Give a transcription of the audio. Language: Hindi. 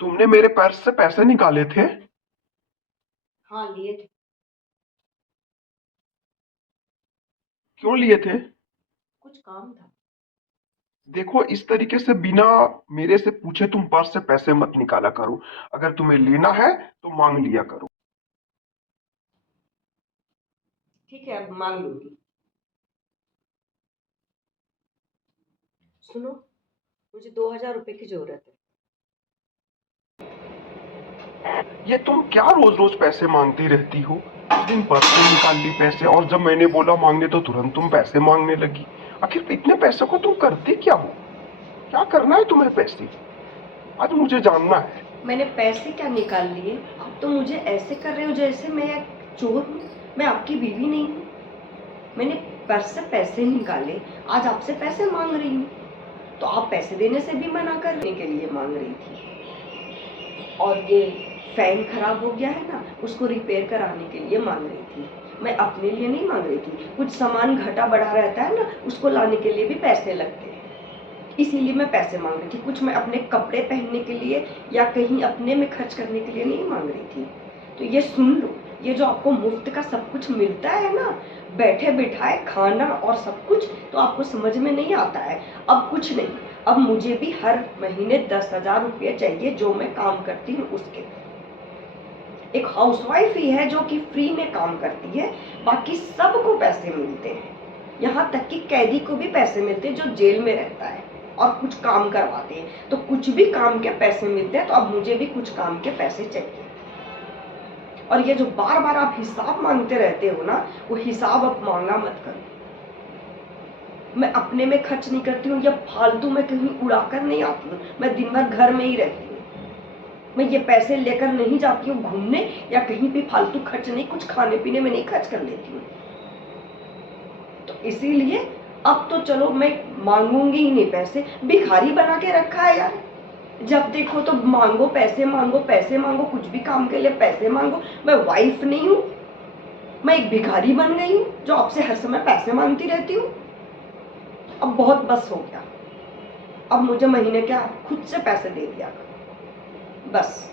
तुमने मेरे पर्स से पैसे निकाले थे? हाँ, लिए थे। क्यों लिए थे? कुछ काम था। देखो, इस तरीके से बिना मेरे से पूछे तुम पर्स से पैसे मत निकाला करो। अगर तुम्हें लेना है तो मांग लिया करो। ठीक है, अब मांग लूंगी। सुनो, मुझे 2,000 रुपए की जरूरत है। ये तुम क्या रोज रोज पैसे मांगती रहती हो? उस दिन पर्स से निकाल ली पैसे, और जब मैंने बोला मांगने तो तुरंत तुम पैसे मांगने लगी। आखिर इतने पैसों को तुम करती क्या हो? क्या करना है तुम्हें पैसे? आज मुझे जानना है। मैंने पैसे क्या निकाल लिए? आप तो मुझे ऐसे कर रहे हो जैसे मैं एक चोर हूँ। मैं आपकी बीवी नहीं हूँ। मैंने पर्स से पैसे निकाले, आज आपसे पैसे मांग रही हूँ। तो आप पैसे देने से भी मना करने के लिए मांग रही थी। और ये फैन खराब हो गया है ना, उसको रिपेयर कराने के लिए मांग रही थी। मैं अपने लिए नहीं मांग रही थी। कुछ सामान घटा बढ़ा रहता है ना, उसको लाने के लिए भी पैसे लगते हैं, इसीलिए मैं पैसे मांग रही थी। कुछ मैं अपने कपड़े पहनने के लिए या कहीं अपने में खर्च करने के लिए नहीं मांग रही थी। तो ये सुन लो, ये जो आपको मुफ्त का सब कुछ मिलता है ना, बैठे बिठाए खाना और सब कुछ, तो आपको समझ में नहीं आता है। अब कुछ नहीं, अब मुझे भी हर महीने 10,000 रुपये चाहिए, जो मैं काम करती हूँ उसके। एक हाउसवाइफ ही है जो कि फ्री में काम करती है, बाकी सबको पैसे मिलते हैं। यहाँ तक कि कैदी को भी पैसे मिलते हैं जो जेल में रहता है और कुछ काम करवाते हैं। तो कुछ भी काम के पैसे मिलते हैं, तो अब मुझे भी कुछ काम के पैसे चाहिए। और ये जो बार बार आप हिसाब मांगते रहते हो ना, वो हिसाब अब मांगना मत करो। मैं अपने में खर्च नहीं करती हूँ या फालतू में कहीं उड़ा कर नहीं आती हूँ। मैं दिन भर घर में ही रहती हूँ। मैं ये पैसे लेकर नहीं जाती हूँ घूमने या कहीं भी फालतू खर्च नहीं, कुछ खाने पीने में नहीं खर्च कर लेती हूँ। तो इसीलिए अब तो चलो मैं मांगूंगी ही नहीं पैसे। भिखारी बना के रखा है यार, जब देखो तो मांगो पैसे, मांगो पैसे, मांगो कुछ भी काम के लिए पैसे मांगो। मैं वाइफ नहीं हूँ, मैं एक भिखारी बन गई हूँ जो आपसे हर समय पैसे मांगती रहती हूँ। अब बहुत बस हो गया। अब मुझे महीने क्या खुद से पैसे दे दिया करो बस।